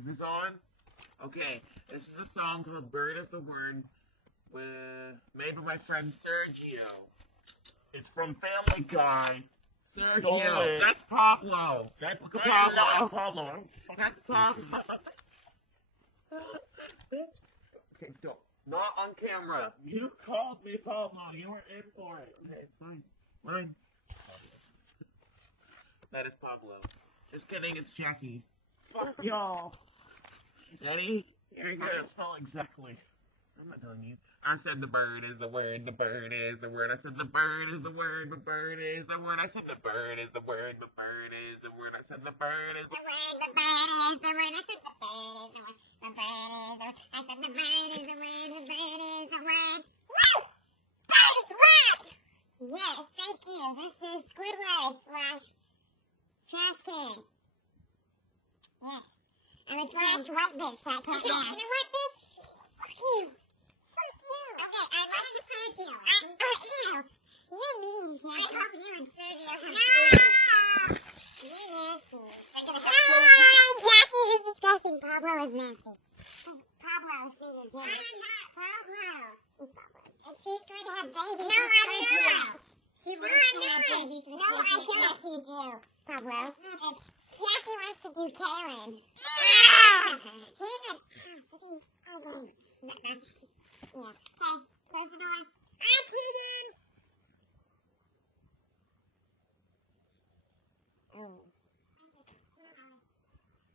Is this on? Okay, this is a song called Bird is the Word, made by my friend Sergio. It's from Family Guy. Sergio, that's Pablo. That's Pablo. Pablo. That's Pablo. Okay, don't. Not on camera. You called me Pablo. You were in for it. Okay, fine. Fine. That is Pablo. Just kidding, it's Jackie. Fuck y'all. Ready? Here we go. I spell exactly. I'm not telling you. I said the bird is the word, the bird is the word. I said the bird is the word, the bird is the word. I said the bird is the word, the bird is the word. I said the bird is the word, the bird is the word. I said the bird is the word, the bird is the word. I said the bird is the word, the bird is the word. Woo! That is right! Yes, thank you. This is Squidward / trash can. Yes. And it's / white bitch, so I can't say. You know what, bitch? Fuck you. Fuck you. Okay, I like Sergio. Ew. You're mean, Jackie. I hope you and Sergio have You're nasty. They're gonna have Jackie is disgusting. Pablo is nasty. Pablo is being a jerk. I'm not Pablo. She's Pablo. And she's going to have babies. No, I'm not. She wants to have babies with Sergio. No, I don't. Yes, you do, Pablo. It's Jackie wants to do Karen. He's an fucking ugly. Yeah. Okay, close the door. I'm Keegan. Oh.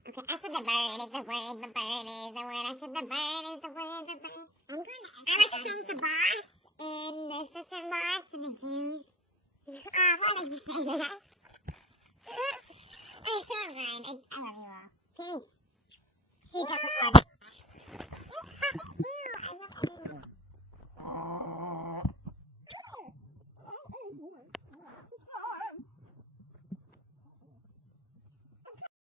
Okay, I said the bird is the word, the bird is the word. I said the bird is the word, the bird. I like to thank the boss and the assistant boss and the Jews. Why did you say that? Never mind. I love you all. Peace. See you, Jessica.